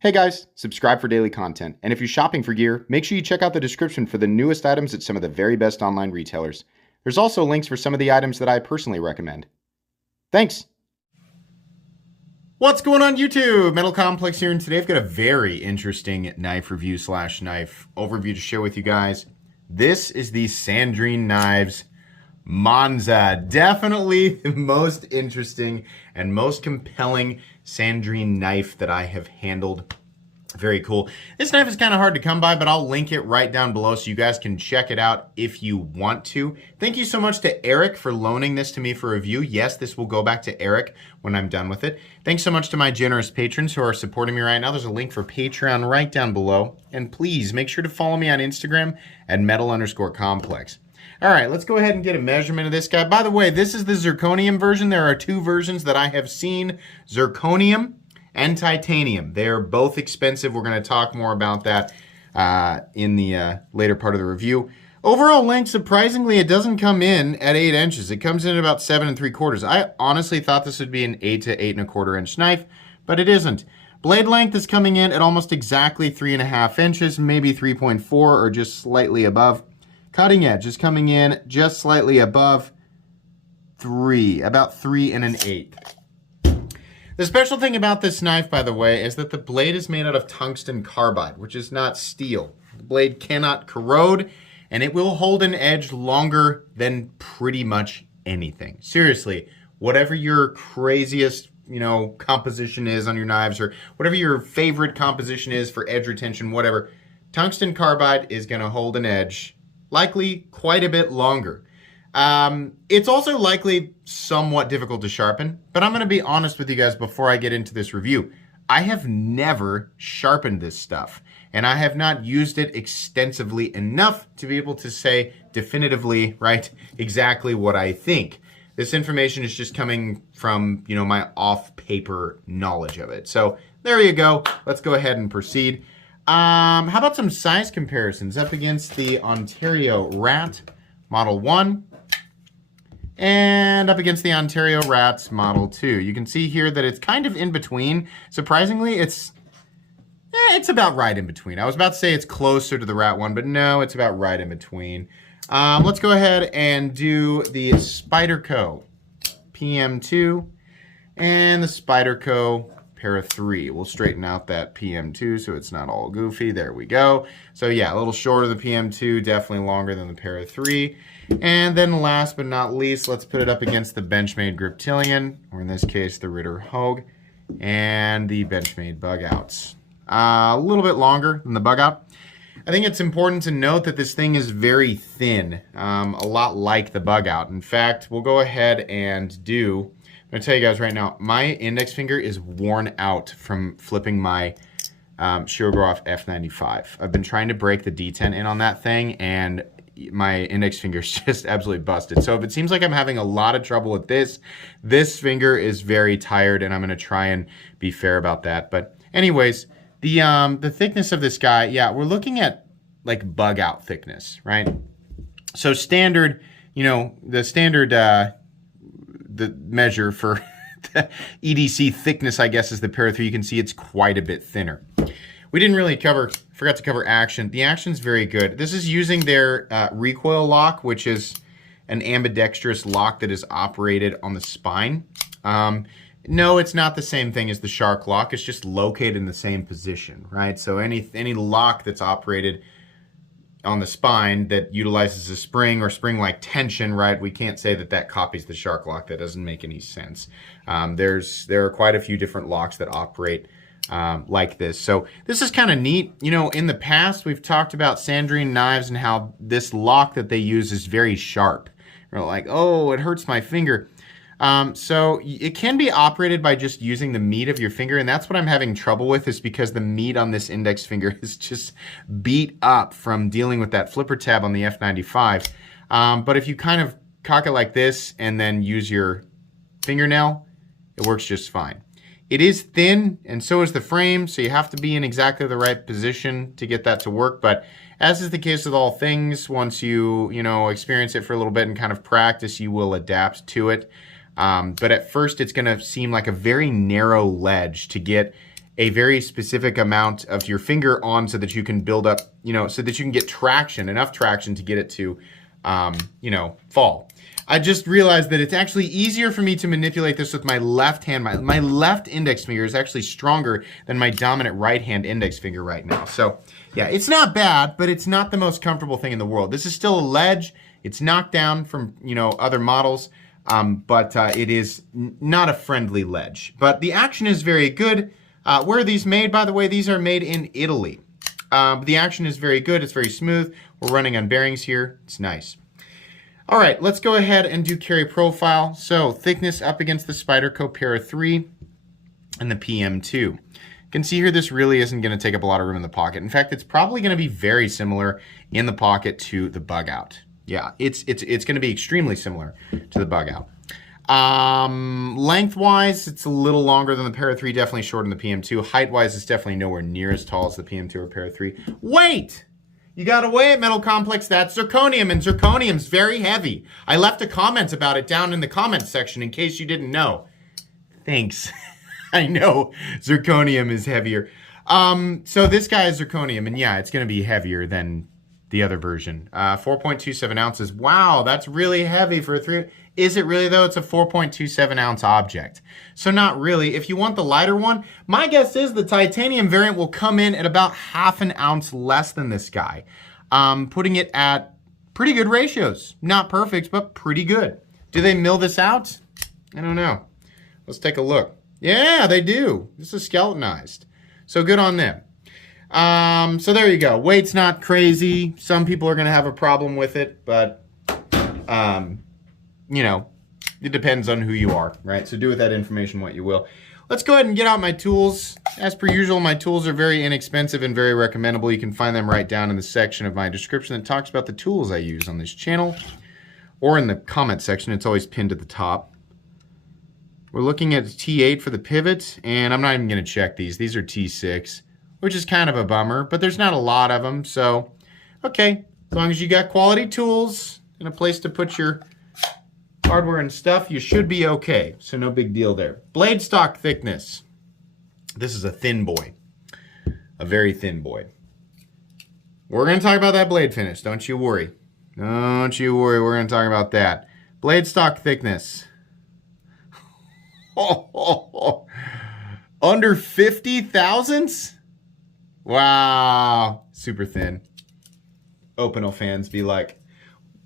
Hey guys, subscribe for daily content. And if you're shopping for gear, make sure you check out the description for the newest items at some of the very best online retailers. There's also links for some of the items that I personally recommend. Thanks! What's going on YouTube? Metal Complex here, and today I've got a very interesting knife review / knife overview to share with you guys. This is the Sandrin Knives Monza. Definitely the most interesting and most compelling Sandrin knife that I have handled. Very cool. This knife is kind of hard to come by, but I'll link it right down below so you guys can check it out if you want to. Thank you so much to Eric for loaning this to me for review. Yes, this will go back to Eric when I'm done with it. Thanks so much to my generous patrons who are supporting me right now. There's a link for Patreon right down below. And please make sure to follow me on Instagram at metal_complex. All right, let's go ahead and get a measurement of this guy. By the way, this is the Zirconium version. There are two versions that I have seen, Zirconium and Titanium. They're both expensive. We're going to talk more about that in the later part of the review. Overall length, surprisingly, it doesn't come in at 8 inches. It comes in at about 7 3/4. I honestly thought this would be an 8 to 8 1/4 inch knife, but it isn't. Blade length is coming in at almost exactly 3.5 inches, maybe 3.4 or just slightly above. Cutting edge is coming in just slightly above 3, about 3 1/8. The special thing about this knife, by the way, is that the blade is made out of tungsten carbide, which is not steel. The blade cannot corrode, and it will hold an edge longer than pretty much anything. Seriously, whatever your craziest, composition is on your knives, or whatever your favorite composition is for edge retention, whatever, tungsten carbide is going to hold an edge likely quite a bit longer. It's also likely somewhat difficult to sharpen, but I'm going to be honest with you guys before I get into this review. I have never sharpened this stuff, and I have not used it extensively enough to be able to say definitively, right, exactly what I think. This information is just coming from, my off-paper knowledge of it. So there you go. Let's go ahead and proceed. How about some size comparisons up against the Ontario Rat Model 1 and up against the Ontario Rats Model 2. You can see here that it's kind of in between. Surprisingly, it's about right in between. I was about to say it's closer to the Rat 1, but no, it's about right in between. Let's go ahead and do the Spyderco PM2 and the Spyderco Para 3. We'll straighten out that PM2 so it's not all goofy. There we go. So yeah, a little shorter the PM2, definitely longer than the Para 3. And then last but not least, let's put it up against the Benchmade Griptilian, or in this case, the Ritter Hogue, and the Benchmade Bug Outs. A little bit longer than the Bug Out. I think it's important to note that this thing is very thin, a lot like the Bug Out. In fact, we'll go ahead and do... I'm going to tell you guys right now, my index finger is worn out from flipping my Shirogorov F95. I've been trying to break the D10 in on that thing, and my index finger is just absolutely busted. So if it seems like I'm having a lot of trouble with this finger is very tired, and I'm going to try and be fair about that. But anyways, the thickness of this guy, yeah, we're looking at like bug out thickness, right? So standard, the standard... the measure for the EDC thickness, I guess, is the Para 3. You can see it's quite a bit thinner. We didn't really forgot to cover action. The action's very good. This is using their recoil lock, which is an ambidextrous lock that is operated on the spine. No, it's not the same thing as the shark lock. It's just located in the same position, right? So any lock that's operated on the spine that utilizes a spring or spring-like tension, right? We can't say that copies the shark lock. That doesn't make any sense. There are quite a few different locks that operate like this. So this is kind of neat. In the past, we've talked about Sandrin knives and how this lock that they use is very sharp. You're like, oh, it hurts my finger. So it can be operated by just using the meat of your finger, and that's what I'm having trouble with, is because the meat on this index finger is just beat up from dealing with that flipper tab on the F95. But if you kind of cock it like this and then use your fingernail, it works just fine. It is thin, and so is the frame, so you have to be in exactly the right position to get that to work. But as is the case with all things, once you experience it for a little bit and kind of practice, you will adapt to it. But at first, it's going to seem like a very narrow ledge to get a very specific amount of your finger on so that you can build up, so that you can get traction, enough traction to get it to, fall. I just realized that it's actually easier for me to manipulate this with my left hand. My left index finger is actually stronger than my dominant right hand index finger right now. So yeah, it's not bad, but it's not the most comfortable thing in the world. This is still a ledge. It's knocked down from, other models, but it is not a friendly ledge. But the action is very good. Where are these made, by the way? These are made in Italy. The action is very good. It's very smooth. We're running on bearings here. It's nice. All right, let's go ahead and do carry profile. So thickness up against the Spyderco Para 3 and the PM2. You can see here this really isn't going to take up a lot of room in the pocket. In fact, it's probably going to be very similar in the pocket to the bug out. Yeah, it's going to be extremely similar to the bug out. Lengthwise, it's a little longer than the Para 3, definitely shorter than the PM2. Height-wise, it's definitely nowhere near as tall as the PM2 or Para 3. Weight! You gotta weigh it, Metal Complex. That's zirconium, and zirconium's very heavy. I left a comment about it down in the comments section in case you didn't know. Thanks. I know zirconium is heavier. So this guy is zirconium, and yeah, it's gonna be heavier than the other version. 4.27 ounces. Wow, that's really heavy for a 3. Is it really though? It's a 4.27 ounce object. So not really. If you want the lighter one, my guess is the titanium variant will come in at about half an ounce less than this guy. Putting it at pretty good ratios. Not perfect, but pretty good. Do they mill this out? I don't know. Let's take a look. Yeah, they do. This is skeletonized. So good on them. So there you go. Weight's not crazy. Some people are going to have a problem with it, but, it depends on who you are, right? So do with that information what you will. Let's go ahead and get out my tools. As per usual, my tools are very inexpensive and very recommendable. You can find them right down in the section of my description that talks about the tools I use on this channel, or in the comment section. It's always pinned at the top. We're looking at T8 for the pivot, and I'm not even going to check these. These are T6. Which is kind of a bummer, but there's not a lot of them, so okay. As long as you got quality tools and a place to put your hardware and stuff, you should be okay. So no big deal there. Blade stock thickness. This is a thin boy. A very thin boy. We're going to talk about that blade finish, don't you worry. Don't you worry, we're going to talk about that. Blade stock thickness. Under 50 thousandths? Wow, super thin. Opinel fans be like,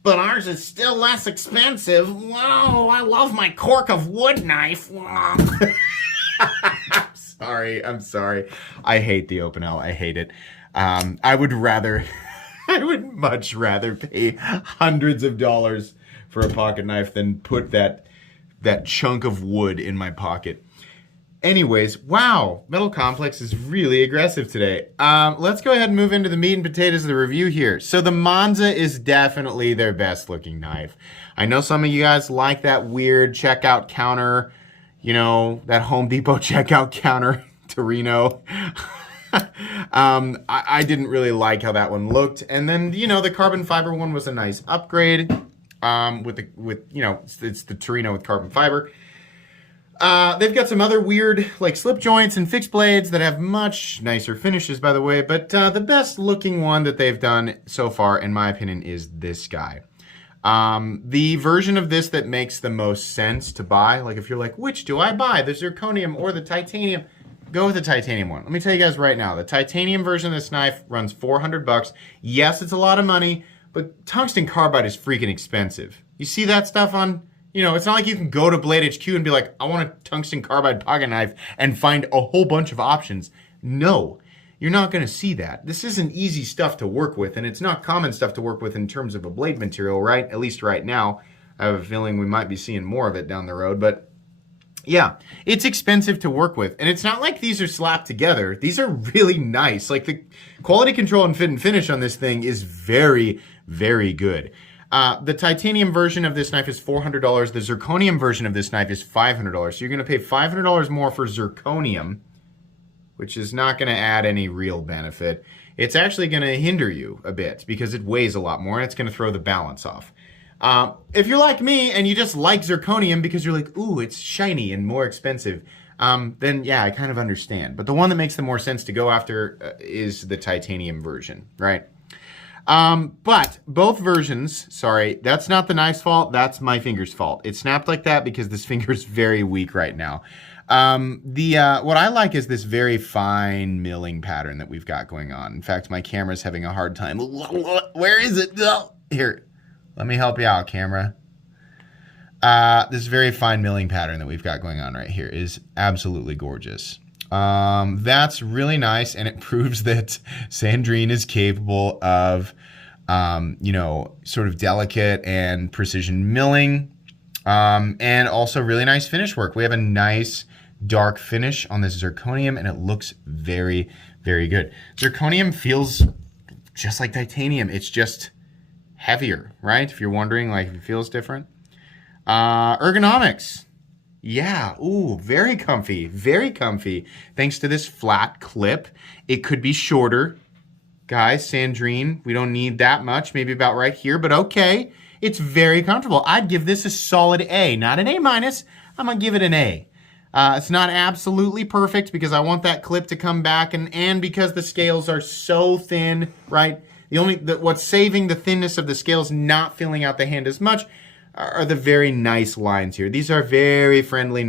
but ours is still less expensive. Whoa, I love my cork of wood knife. I'm sorry. I hate the Opinel. I hate it. I would much rather pay hundreds of dollars for a pocket knife than put that chunk of wood in my pocket. Anyways, wow, Metal Complex is really aggressive today. Let's go ahead and move into the meat and potatoes of the review here. So the Monza is definitely their best looking knife. I know some of you guys like that weird checkout counter, that Home Depot checkout counter, Torino. I didn't really like how that one looked. And then, the carbon fiber one was a nice upgrade. It's the Torino with carbon fiber. They've got some other weird, slip joints and fixed blades that have much nicer finishes, by the way. But the best looking one that they've done so far, in my opinion, is this guy. The version of this that makes the most sense to buy, if you're like, which do I buy, the zirconium or the titanium? Go with the titanium one. Let me tell you guys right now, the titanium version of this knife runs $400. Yes, it's a lot of money, but tungsten carbide is freaking expensive. You see that stuff on... it's not like you can go to Blade HQ and be like, I want a tungsten carbide pocket knife and find a whole bunch of options. No, you're not going to see that. This isn't easy stuff to work with, and it's not common stuff to work with in terms of a blade material, right? At least right now. I have a feeling we might be seeing more of it down the road, but yeah, it's expensive to work with. And it's not like these are slapped together. These are really nice. The quality control and fit and finish on this thing is very, very good. The titanium version of this knife is $400. The zirconium version of this knife is $500. So you're going to pay $500 more for zirconium, which is not going to add any real benefit. It's actually going to hinder you a bit because it weighs a lot more and it's going to throw the balance off. If you're like me and you just like zirconium because you're like, ooh, it's shiny and more expensive, then yeah, I kind of understand. But the one that makes the more sense to go after is the titanium version, right? But both versions, sorry, that's not the knife's fault, that's my finger's fault. It snapped like that because this finger's very weak right now. What I like is this very fine milling pattern that we've got going on. In fact, my camera's having a hard time. Where is it? Here, let me help you out, camera. This very fine milling pattern that we've got going on right here is absolutely gorgeous. That's really nice, and it proves that Sandrin is capable of, sort of delicate and precision milling, and also really nice finish work. We have a nice dark finish on this zirconium, and it looks very, very good. Zirconium feels just like titanium. It's just heavier, right? If you're wondering, like, if it feels different. Ergonomics. Yeah, ooh, very comfy, very comfy. Thanks to this flat clip. It could be shorter. Guys, Sandrin, we don't need that much, maybe about right here, but okay. It's very comfortable. I'd give this a solid A, not an A minus. I'm gonna give it an A. It's not absolutely perfect because I want that clip to come back, and because the scales are so thin, right? What's saving the thinness of the scales, not filling out the hand as much, are the very nice lines here. These are very friendly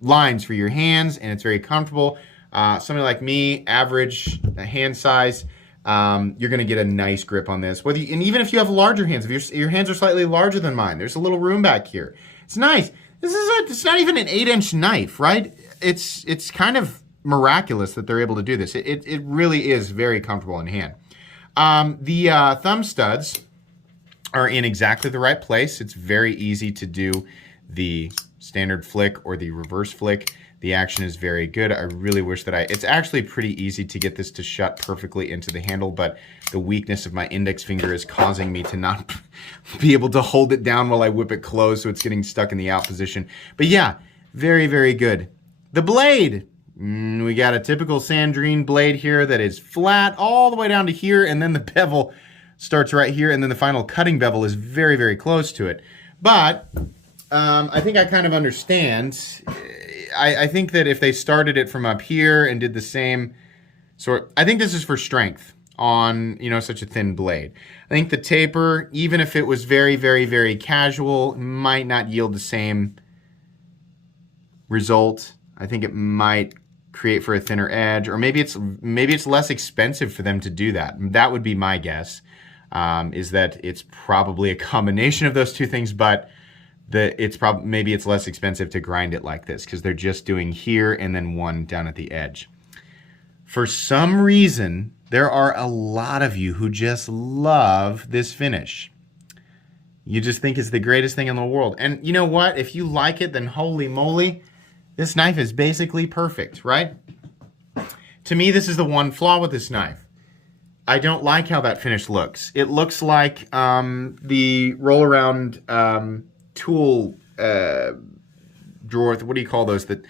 lines for your hands, and it's very comfortable. Somebody like me, average hand size, you're going to get a nice grip on this. And even if you have larger hands, if your hands are slightly larger than mine, there's a little room back here. It's nice. It's not even an 8-inch knife, right? It's kind of miraculous that they're able to do this. It really is very comfortable in hand. The thumb studs are in exactly the right place. It's very easy to do the standard flick or the reverse flick. The action is very good. I really wish that it's actually pretty easy to get this to shut perfectly into the handle, but the weakness of my index finger is causing me to not be able to hold it down while I whip it closed, so it's getting stuck in the out position. But yeah, very, very good. The blade. We got a typical Sandrin blade here that is flat all the way down to here, and then the bevel starts right here, and then the final cutting bevel is very, very close to it. But I think I kind of understand. I think that if they started it from up here and did the same sort, I think this is for strength on, such a thin blade. I think the taper, even if it was very, very, very casual, might not yield the same result. I think it might create for a thinner edge, or maybe it's less expensive for them to do that. That would be my guess. Is that it's probably a combination of those two things, but maybe it's less expensive to grind it like this because they're just doing here and then one down at the edge. For some reason, there are a lot of you who just love this finish. You just think it's the greatest thing in the world. And you know what? If you like it, then holy moly, this knife is basically perfect, right? To me, this is the one flaw with this knife. I don't like how that finish looks. It looks like the roll-around tool drawer. What do you call those? That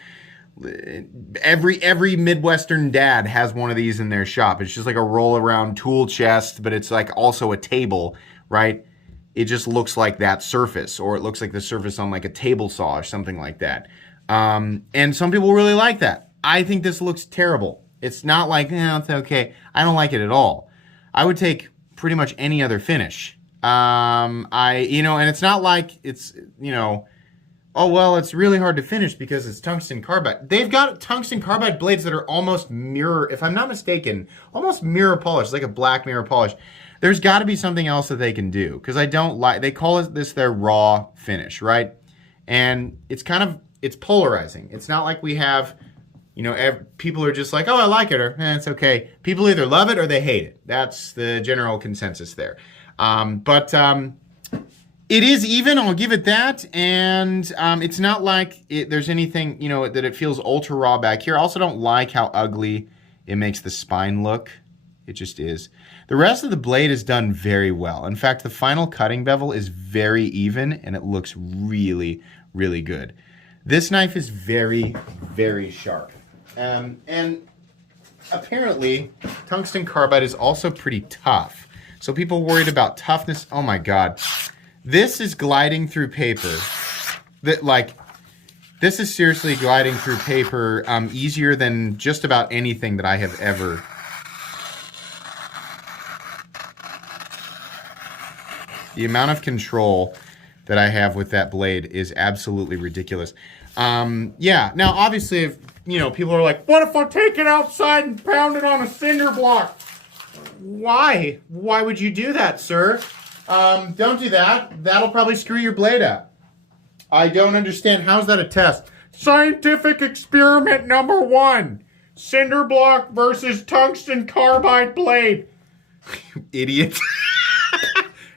every Midwestern dad has one of these in their shop. It's just like a roll-around tool chest, but it's like also a table, right? It just looks like that surface, or it looks like the surface on like a table saw or something like that. And some people really like that. I think this looks terrible. It's not like, it's okay. I don't like it at all. I would take pretty much any other finish. And it's not like it's, oh, well, it's really hard to finish because it's tungsten carbide. They've got tungsten carbide blades that are almost mirror, if I'm not mistaken, almost mirror polish. It's like a black mirror polish. There's got to be something else that they can do, because I don't like, they call this their raw finish, right? And it's polarizing. It's not like we have, people are just like, oh, I like it, or it's okay. People either love it or they hate it. That's the general consensus there. But it is even, I'll give it that, and it's not like there's anything, that it feels ultra raw back here. I also don't like how ugly it makes the spine look. It just is. The rest of the blade is done very well. In fact, the final cutting bevel is very even, and it looks really, really good. This knife is very, very sharp. And apparently, tungsten carbide is also pretty tough. So people worried about toughness, oh my God. This is gliding through paper that, like, This is seriously gliding through paper easier than just about anything that I have ever. The amount of control that I have with that blade is absolutely ridiculous. Yeah, now obviously, if, people are like, what if I take it outside and pound it on a cinder block? Why? Why would you do that, sir? Don't do that. That'll probably screw your blade up. I don't understand. How's that a test? Scientific experiment number 1. Cinder block versus tungsten carbide blade. You idiot.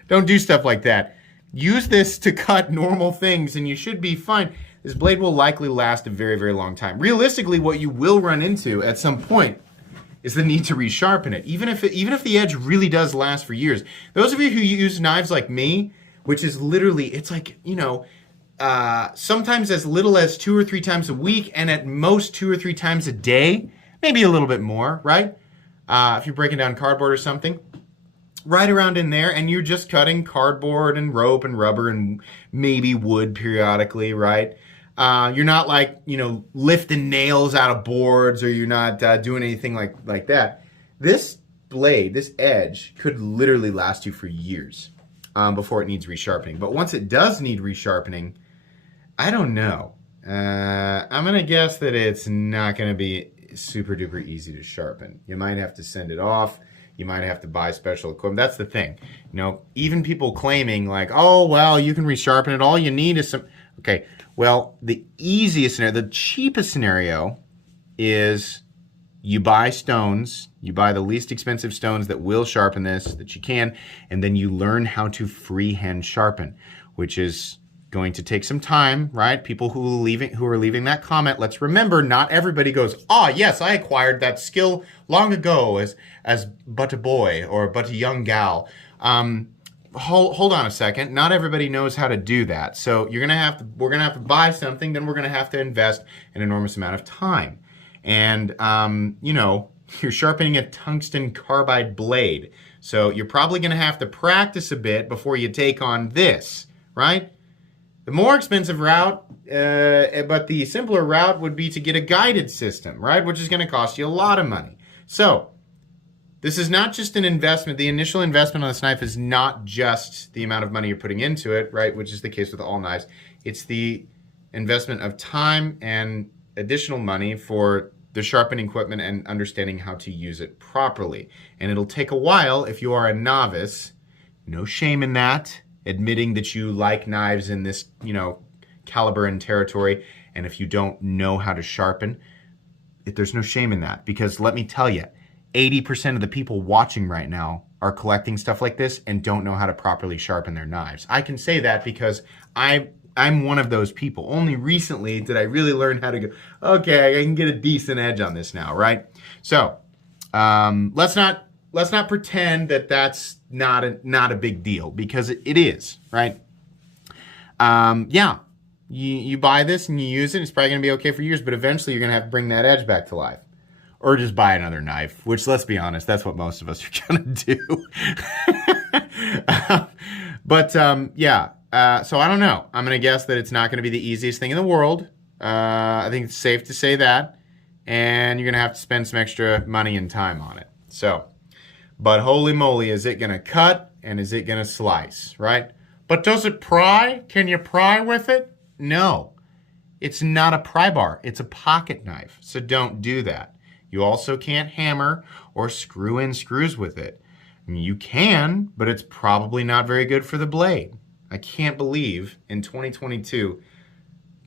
Don't do stuff like that. Use this to cut normal things and you should be fine. This blade will likely last a very, very long time. Realistically, what you will run into at some point is the need to resharpen it. Even if the edge really does last for years. Those of you who use knives like me, which is literally, it's like, sometimes as little as 2 or 3 times a week and at most 2 or 3 times a day, maybe a little bit more, right? If you're breaking down cardboard or something. Right around in there, and you're just cutting cardboard and rope and rubber and maybe wood periodically, right? You're not like, lifting nails out of boards, or you're not doing anything like that. This blade, this edge, could literally last you for years before it needs resharpening. But once it does need resharpening, I don't know. I'm going to guess that it's not going to be super duper easy to sharpen. You might have to send it off. You might have to buy special equipment. That's the thing. Even people claiming like, oh, well, you can resharpen it. All you need is some. Okay, well, the easiest scenario, the cheapest scenario is you buy stones. You buy the least expensive stones that will sharpen this, that you can, and then you learn how to freehand sharpen, which is going to take some time, right? People who are leaving that comment, let's remember, not everybody goes, yes, I acquired that skill long ago as but a boy or but a young gal. Hold on a second. Not everybody knows how to do that. So we're gonna have to buy something, then we're gonna have to invest an enormous amount of time. And you're sharpening a tungsten carbide blade. So you're probably gonna have to practice a bit before you take on this, right? The more expensive route, but the simpler route would be to get a guided system, right? Which is going to cost you a lot of money. So this is not just an investment. The initial investment on this knife is not just the amount of money you're putting into it, right? Which is the case with all knives. It's the investment of time and additional money for the sharpening equipment and understanding how to use it properly. And it'll take a while if you are a novice. No shame in that. Admitting that you like knives in this, caliber and territory, and if you don't know how to sharpen, there's no shame in that, because let me tell you, 80% of the people watching right now are collecting stuff like this and don't know how to properly sharpen their knives. I can say that because I'm one of those people. Only recently did I really learn how to go, okay, I can get a decent edge on this now, right? So let's not pretend that that's not a big deal, because it is, right? Yeah, you buy this and you use it. It's probably going to be okay for years, but eventually you're going to have to bring that edge back to life. Or just buy another knife, which, let's be honest, that's what most of us are going to do. So I don't know. I'm going to guess that it's not going to be the easiest thing in the world. I think it's safe to say that. And you're going to have to spend some extra money and time on it. So, but holy moly, is it going to cut and is it going to slice, right? But does it pry? Can you pry with it? No. It's not a pry bar. It's a pocket knife. So don't do that. You also can't hammer or screw in screws with it. I mean, you can, but it's probably not very good for the blade. I can't believe in 2022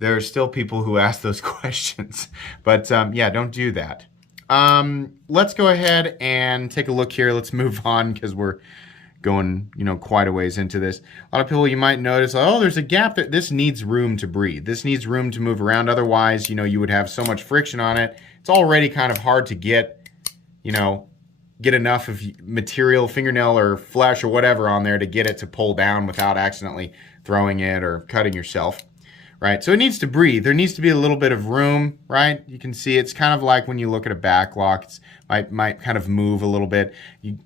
there are still people who ask those questions. But yeah, don't do that. Let's go ahead and take a look here. Let's move on because we're going, quite a ways into this. A lot of people, you might notice, oh, there's a gap there. This needs room to breathe. This needs room to move around. Otherwise, you would have so much friction on it. It's already kind of hard to get enough of material, fingernail or flesh or whatever on there to get it to pull down without accidentally throwing it or cutting yourself, right? So it needs to breathe. There needs to be a little bit of room, right? You can see it's kind of like when you look at a back lock, it might kind of move a little bit.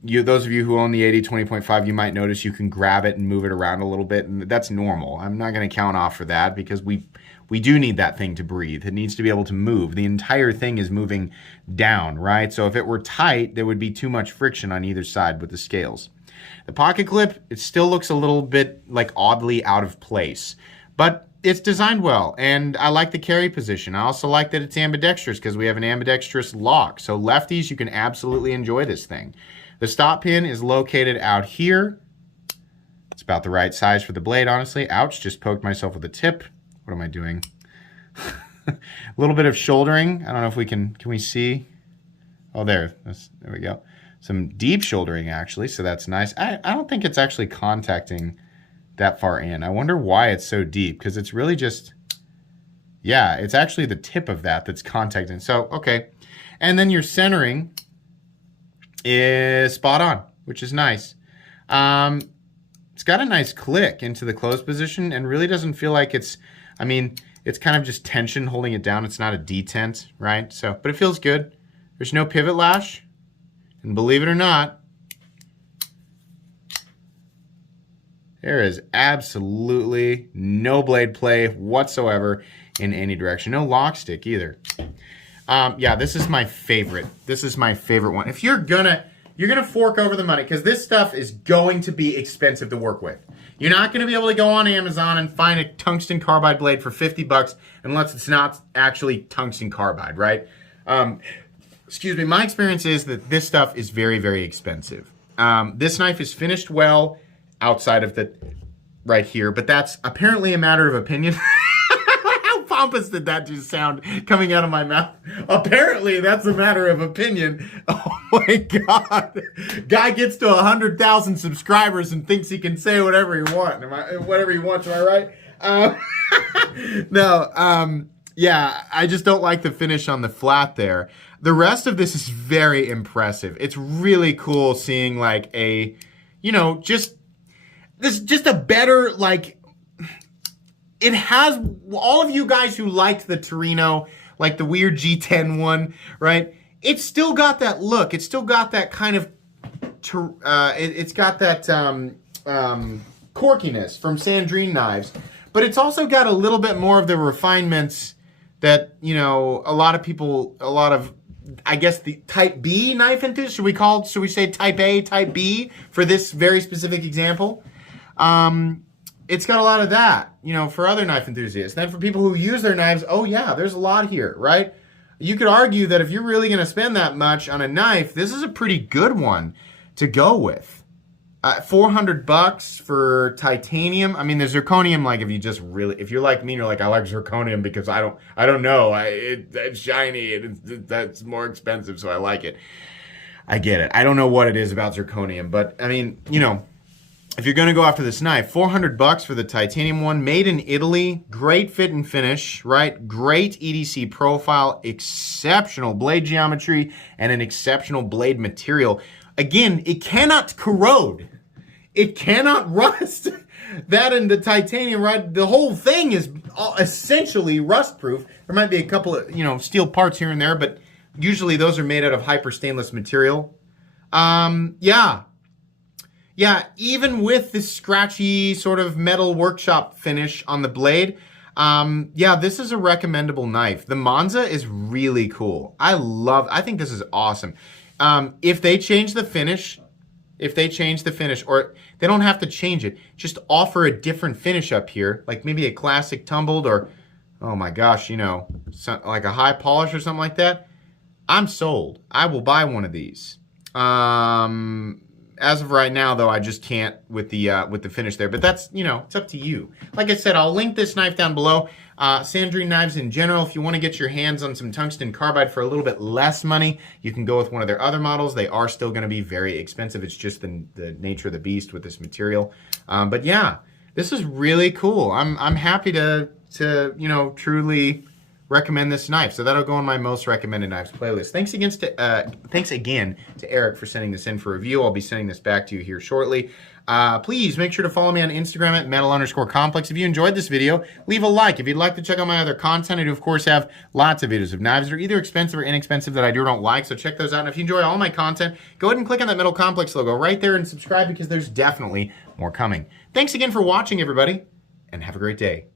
Those of you who own the 80-20.5, you might notice you can grab it and move it around a little bit, and that's normal. I'm not going to count off for that because we we do need that thing to breathe. It needs to be able to move. The entire thing is moving down, right? So if it were tight, there would be too much friction on either side with the scales. The pocket clip, it still looks a little bit like oddly out of place, but it's designed well, and I like the carry position. I also like that it's ambidextrous because we have an ambidextrous lock. So lefties, you can absolutely enjoy this thing. The stop pin is located out here. It's about the right size for the blade, honestly. Ouch, just poked myself with a tip. What am I doing? A little bit of shouldering. I don't know if we can we see? Oh, there we go. Some deep shouldering, actually, so that's nice. I don't think it's actually contacting that far in. I wonder why it's so deep, because it's really just, yeah, it's actually the tip of that that's contacting. So, okay. And then your centering is spot on, which is nice. It's got a nice click into the closed position and really doesn't feel like it's, I mean, it's kind of just tension holding it down. It's not a detent, right? So, but it feels good. There's no pivot lash. And believe it or not, there is absolutely no blade play whatsoever in any direction. No lock stick either. Yeah, this is my favorite. This is my favorite one. If you're gonna fork over the money, because this stuff is going to be expensive to work with. You're not gonna be able to go on Amazon and find a tungsten carbide blade for 50 bucks unless it's not actually tungsten carbide, right? Excuse me, my experience is that this stuff is very, very expensive. This knife is finished well outside of the right here, but that's apparently a matter of opinion. How pompous did that just sound coming out of my mouth? Apparently that's a matter of opinion. Oh my God. Guy gets to 100,000 subscribers and thinks he can say whatever he wants. Whatever he wants, am I right? No, yeah, I just don't like the finish on the flat there. The rest of this is very impressive. It's really cool seeing like a, you know, just a better, like, it has, all of you guys who liked the Torino, like the weird G10 one, right? It's still got that look. It's still got that kind of, it's got that corkiness from Sandrin knives, but it's also got a little bit more of the refinements that, you know, a lot of, I guess, the type B knife enthusiasts, should we say type A, type B for this very specific example? It's got a lot of that, you know, for other knife enthusiasts. Then for people who use their knives, oh yeah, there's a lot here, right? You could argue that if you're really going to spend that much on a knife, this is a pretty good one to go with. 400 bucks for titanium. I mean, the zirconium, like if you're like me, you're like, I like zirconium because I don't know, it's shiny and that's more expensive, so I like it. I get it. I don't know what it is about zirconium, but I mean, you know, if you're going to go after this knife, 400 bucks for the titanium one, made in Italy, great fit and finish, right? Great EDC profile, exceptional blade geometry, and an exceptional blade material. Again, it cannot corrode. It cannot rust. That and the titanium, right? The whole thing is essentially rust-proof. There might be a couple of, you know, steel parts here and there, but usually those are made out of hyper stainless material. Yeah, even with this scratchy sort of metal workshop finish on the blade, yeah, this is a recommendable knife. The Monza is really cool. I think this is awesome. If they change the finish, or they don't have to change it, just offer a different finish up here, like maybe a classic tumbled or, oh my gosh, you know, like a high polish or something like that, I'm sold. I will buy one of these. As of right now, though, I just can't with the finish there. But that's, you know, it's up to you. Like I said, I'll link this knife down below. Sandrin knives in general, if you want to get your hands on some tungsten carbide for a little bit less money, you can go with one of their other models. They are still going to be very expensive. It's just the nature of the beast with this material. But yeah, this is really cool. I'm happy to you know, truly recommend this knife. So that'll go on my most recommended knives playlist. Thanks again to Eric for sending this in for review. I'll be sending this back to you here shortly. Please make sure to follow me on Instagram at metal_complex. If you enjoyed this video, leave a like. If you'd like to check out my other content, I do of course have lots of videos of knives that are either expensive or inexpensive that I do or don't like, so check those out. And if you enjoy all my content, go ahead and click on that Metal Complex logo right there and subscribe because there's definitely more coming. Thanks again for watching, everybody, and have a great day.